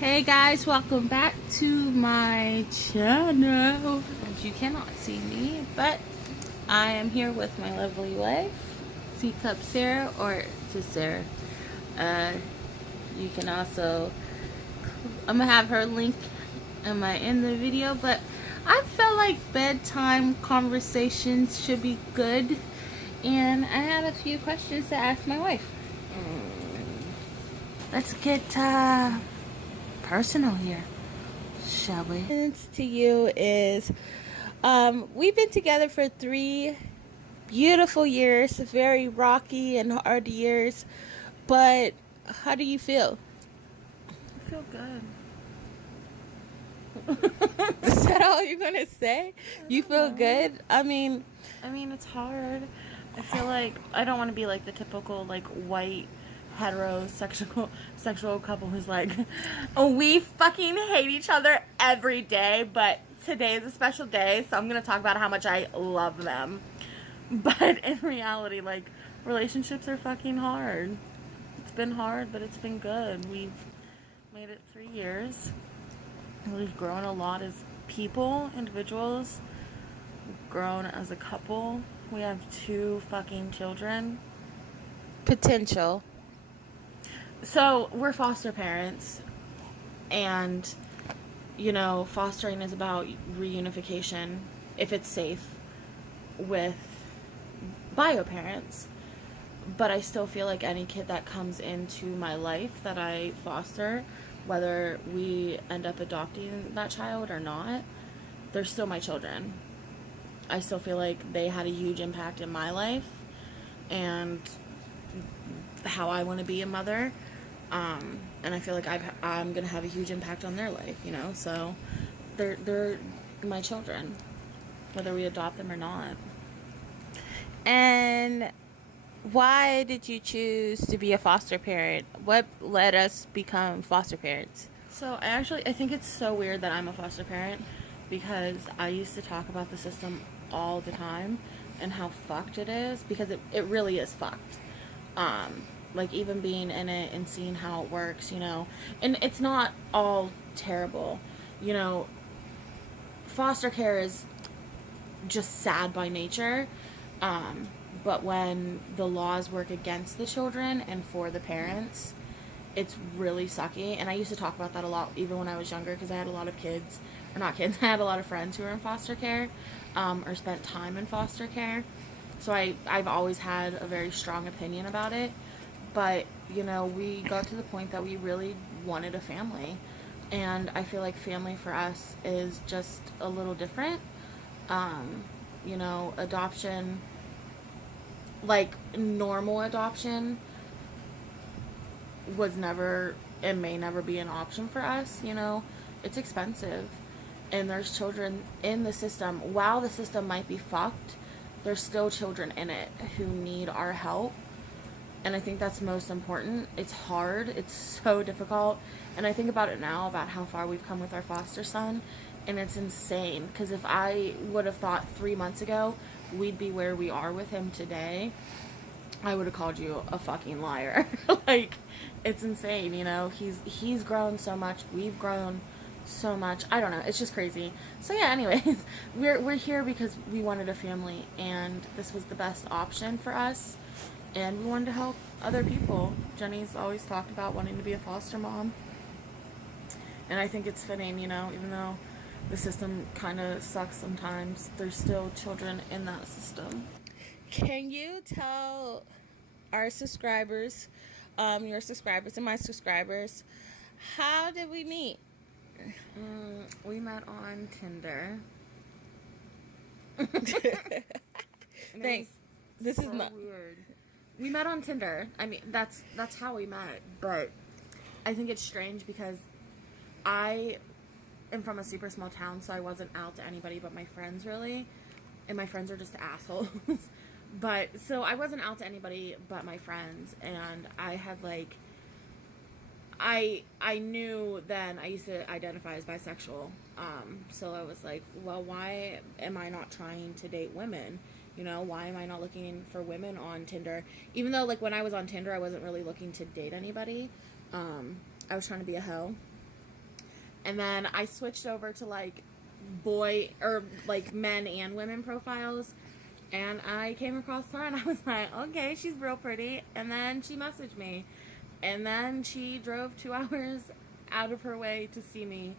Hey guys, welcome back to my channel. As you cannot see me, but I am here with my lovely wife, C-Cup Sarah, or just Sarah. You can also, I'm gonna have her link in the video, but I felt like bedtime conversations should be good, and I had a few questions to ask my wife. Let's get personal here, shall we? To you is we've been together for 3 beautiful years, very rocky and hard years, but how do you feel? I feel good. Is that all you're gonna say? You feel good? I mean, it's hard. I feel like I don't want to be like the typical like white heterosexual sexual couple who's like, oh, we fucking hate each other every day, but today is a special day, so I'm gonna talk about how much I love them. But in reality, like, relationships are fucking hard. It's been hard, but it's been good. We've made it 3 years. We've grown a lot as people, individuals. We've grown as a couple. We have 2 fucking children. potential. So we're foster parents, and fostering is about reunification if it's safe with bio parents. But I still feel like any kid that comes into my life that I foster, whether we end up adopting that child or not, they're still my children. I still feel like they had a huge impact in my life and how I want to be a mother. And I feel like I'm going to have a huge impact on their life, So they're my children, whether we adopt them or not. And why did you choose to be a foster parent? What led us become foster parents? So I think it's so weird that I'm a foster parent, because I used to talk about the system all the time and how fucked it is, because it really is fucked. Like, even being in it and seeing how it works, and it's not all terrible, foster care is just sad by nature. But when the laws work against the children and for the parents, it's really sucky. And I used to talk about that a lot even when I was younger, because I had a lot of kids, or not kids, I had a lot of friends who were in foster care, or spent time in foster care. So I've always had a very strong opinion about it. But, we got to the point that we really wanted a family. And I feel like family for us is just a little different. Adoption, like normal adoption, was never and may never be an option for us. It's expensive, and there's children in the system. While the system might be fucked, there's still children in it who need our help, and I think that's most important. It's hard, it's so difficult, and I think about it now, about how far we've come with our foster son, and it's insane, because if I would have thought 3 months ago we'd be where we are with him today, I would have called you a fucking liar. Like, it's insane, he's grown so much, we've grown so much. I don't know, it's just crazy. So yeah, anyways, we're here because we wanted a family, and this was the best option for us, and we wanted to help other people. Jenny's always talked about wanting to be a foster mom, and I think it's fitting, even though the system kind of sucks sometimes, there's still children in that system. Can you tell our subscribers, your subscribers and my subscribers, how did we meet? We met on Tinder. Thanks. This so is not weird. We met on Tinder. I mean, that's how we met. But I think it's strange because I am from a super small town, so I wasn't out to anybody but my friends, really. And my friends are just assholes. But, so I wasn't out to anybody but my friends. And I had, like, I knew then I used to identify as bisexual. So I was like, well, why am I not trying to date women? Why am I not looking for women on Tinder? Even though, like, when I was on Tinder, I wasn't really looking to date anybody. I was trying to be a hoe. And then I switched over to like boy or like men and women profiles, and I came across her and I was like, okay, she's real pretty. And then she messaged me, and then she drove 2 hours out of her way to see me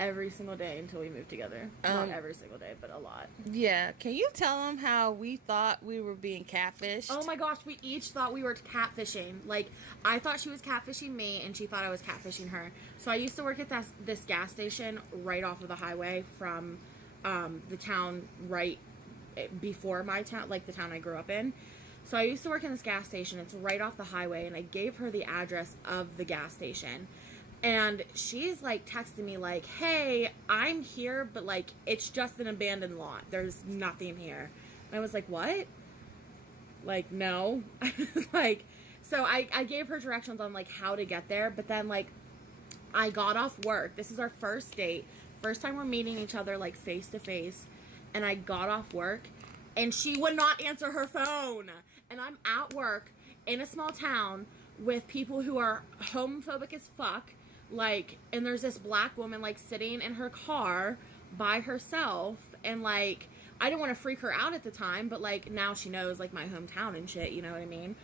every single day until we moved together. Not every single day, but a lot. Yeah. Can you tell them how we thought we were being catfished? Oh my gosh, we each thought we were catfishing. Like, I thought she was catfishing me, and she thought I was catfishing her. So I used to work at this gas station right off of the highway from the town right before my town, like the town I grew up in. So I used to work in this gas station. It's right off the highway, and I gave her the address of the gas station. And she's like texting me like, hey, I'm here, but like it's just an abandoned lot. There's nothing here. And I was like, what? Like, no. I was like, so I gave her directions on like how to get there, but then like I got off work. This is our first date. First time we're meeting each other like face to face. And I got off work and she would not answer her phone. And I'm at work in a small town with people who are homophobic as fuck. Like, and there's this black woman, like, sitting in her car by herself, and, like, I didn't want to freak her out at the time, but, like, now she knows, like, my hometown and shit, you know what I mean?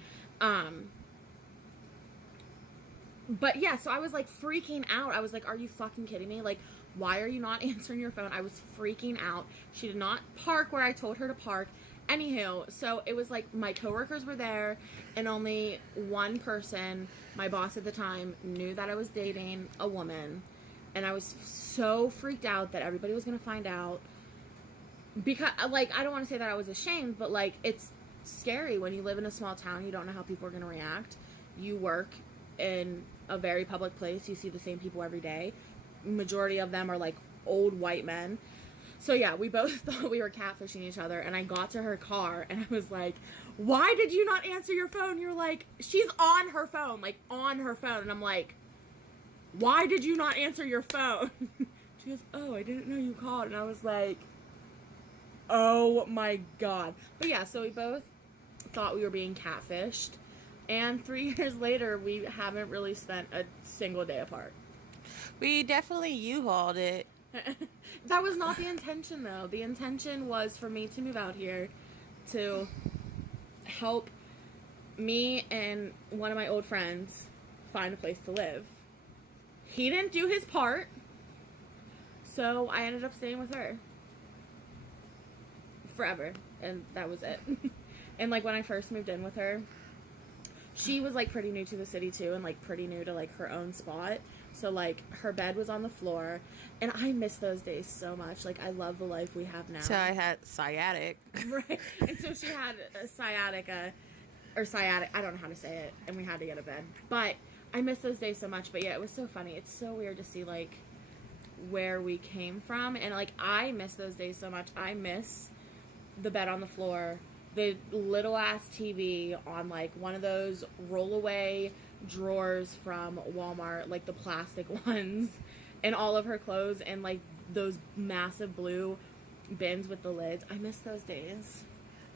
But, yeah, so I was, like, freaking out. I was like, are you fucking kidding me? Like, why are you not answering your phone? I was freaking out. She did not park where I told her to park. Anywho, so it was like my coworkers were there, and only one person, my boss at the time, knew that I was dating a woman, and I was so freaked out that everybody was going to find out, because, like, I don't want to say that I was ashamed, but, like, it's scary when you live in a small town. You don't know how people are going to react. You work in a very public place. You see the same people every day. Majority of them are, like, old white men. So, yeah, we both thought we were catfishing each other, and I got to her car, and I was like, why did you not answer your phone? You're like, she's on her phone, like, on her phone, and I'm like, why did you not answer your phone? She goes, oh, I didn't know you called, and I was like, oh my god. But, yeah, so we both thought we were being catfished, and 3 years later, we haven't really spent a single day apart. We definitely U-hauled it. That was not the intention, though. The intention was for me to move out here to help me and one of my old friends find a place to live. He didn't do his part, so I ended up staying with her forever, and that was it. And, like, when I first moved in with her, she was, like, pretty new to the city, too, and, like, pretty new to, like, her own spot. So, like, her bed was on the floor, and I miss those days so much. Like, I love the life we have now. So I had sciatic. Right. And so she had a sciatica, I don't know how to say it, and we had to get a bed. But I miss those days so much. But, yeah, it was so funny. It's so weird to see, like, where we came from. And, like, I miss those days so much. I miss the bed on the floor, the little-ass TV on, like, one of those roll-away drawers from Walmart, like the plastic ones, and all of her clothes, and like those massive blue bins with the lids. I miss those days.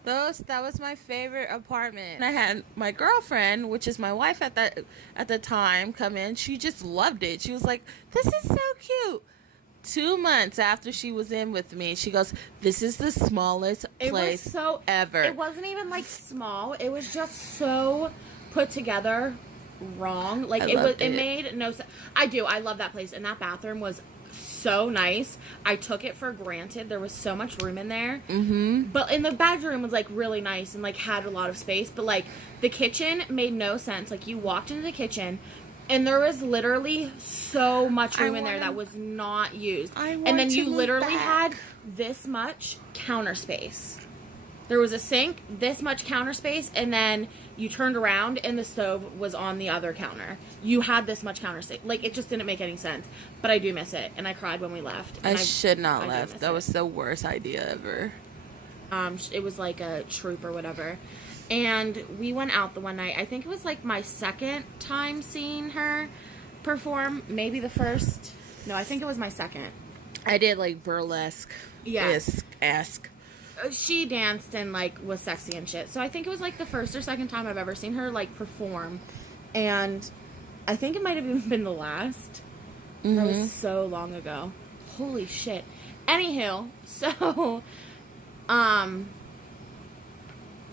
That was my favorite apartment. And I had my girlfriend, which is my wife at the time, come in. She just loved it. She was like, this is so cute. 2 months after she was in with me, she goes, this is the smallest place ever. It wasn't even like small. It was just so put together wrong. Like, it made no sense. I love that place, and that bathroom was so nice. I took it for granted. There was so much room in there. Mm-hmm. But in the bedroom was like really nice and like had a lot of space, but like the kitchen made no sense. Like, you walked into the kitchen and there was literally so much room in there that was not used. And then you literally had this much counter space. There was a sink, this much counter space, and then you turned around and the stove was on the other counter. You had this much counter space. Like, it just didn't make any sense. But I do miss it, and I cried when we left. I should not left. That was the worst idea ever. It was like a troop or whatever. And we went out the one night. I think it was like my second time seeing her perform. Maybe the first. No, I think it was my second. I did like burlesque. Yeah. Esque. She danced and like was sexy and shit. So I think it was like the first or second time I've ever seen her like perform. And I think it might have even been the last. That was so long ago. Holy shit. Anywho, so,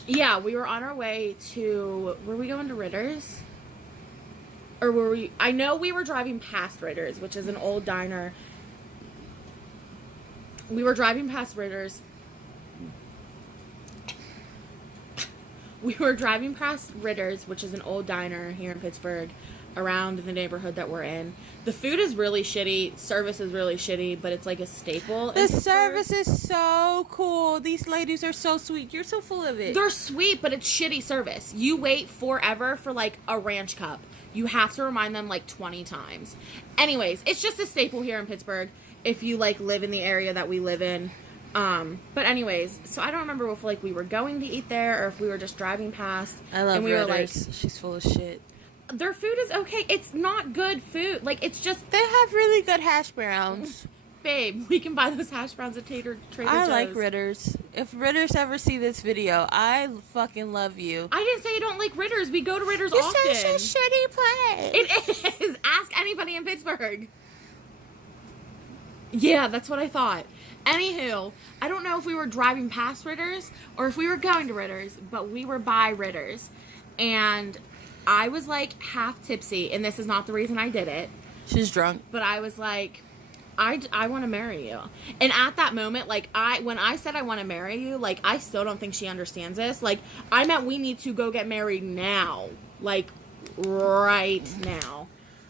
yeah, we were on our way to, were we going to Ritter's? Or were we, I know we were driving past Ritter's, which is an old diner. We were driving past Ritter's. We were driving past Ritter's, which is an old diner here in Pittsburgh, around the neighborhood that we're in. The food is really shitty. Service is really shitty, but it's like a staple. The service is so cool. These ladies are so sweet. You're so full of it. They're sweet, but it's shitty service. You wait forever for like a ranch cup. You have to remind them like 20 times. Anyways, it's just a staple here in Pittsburgh if you like live in the area that we live in. But anyways, so I don't remember if like we were going to eat there or if we were just driving past. I love and we were like, she's full of shit. Their food is okay. It's not good food. Like, it's just... They have really good hash browns. Babe, we can buy those hash browns at Trader Joe's. I like Ritter's. If Ritter's ever see this video, I fucking love you. I didn't say you don't like Ritter's. We go to Ritter's often. It's such a shitty place. It is. Ask anybody in Pittsburgh. Yeah, that's what I thought. Anywho, I don't know if we were driving past Ritter's or if we were going to Ritter's, but we were by Ritter's. And I was like half tipsy, and this is not the reason I did it. She's drunk. But I was like, I want to marry you. And at that moment, like, when I said I want to marry you, like, I still don't think she understands this. Like, I meant we need to go get married now. Like, right now.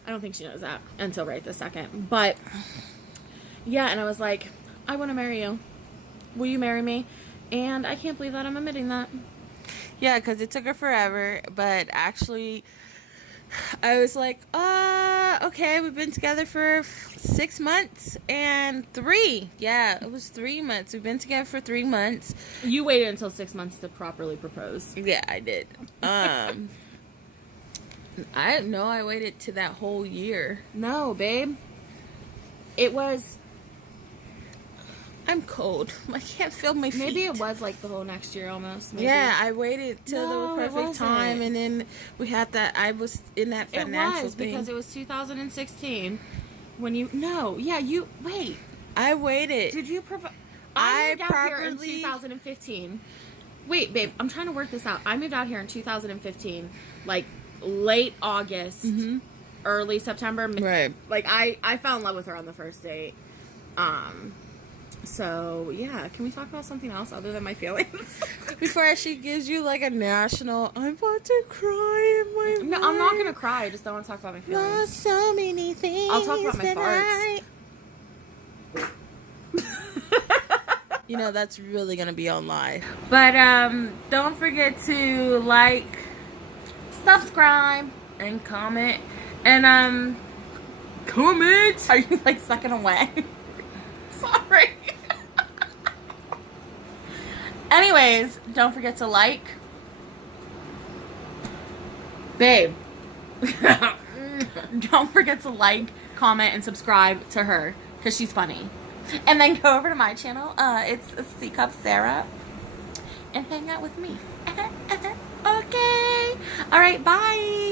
I don't think she knows that until right this second. But, yeah, and I was like, I want to marry you. Will you marry me? And I can't believe that I'm admitting that. Yeah, because it took her forever, but actually, I was like, okay, we've been together for 6 months and 3. Yeah, it was 3 months. We've been together for 3 months. You waited until 6 months to properly propose. Yeah, I did. I waited to that whole year. No, babe. It was... I'm cold. I can't feel my feet. Maybe it was like the whole next year almost. Maybe. Yeah, I waited till No, the it perfect time, wasn't. and then we had that. I was in that financial It was thing. because it was 2016 when you... No, yeah, you... Wait. I waited. Did you propose... I moved out here in properly- 2015. Wait, babe, I'm trying to work this out. I moved out here in 2015, like late August, early September. Right. Like I fell in love with her on the first date. So yeah, can we talk about something else other than my feelings? Before she gives you like a national, I'm about to cry in my No, I'm not gonna cry. I just don't want to talk about my feelings. Lost so many things. I'll talk about my tonight. You know, that's really gonna be on live. But don't forget to like, subscribe, and comment. And comment. Are you like sucking away? Sorry. Anyways, don't forget to like. Babe. Don't forget to like, comment, and subscribe to her because she's funny. And then go over to my channel. It's C Cup Sarah. And hang out with me. Okay. All right, bye.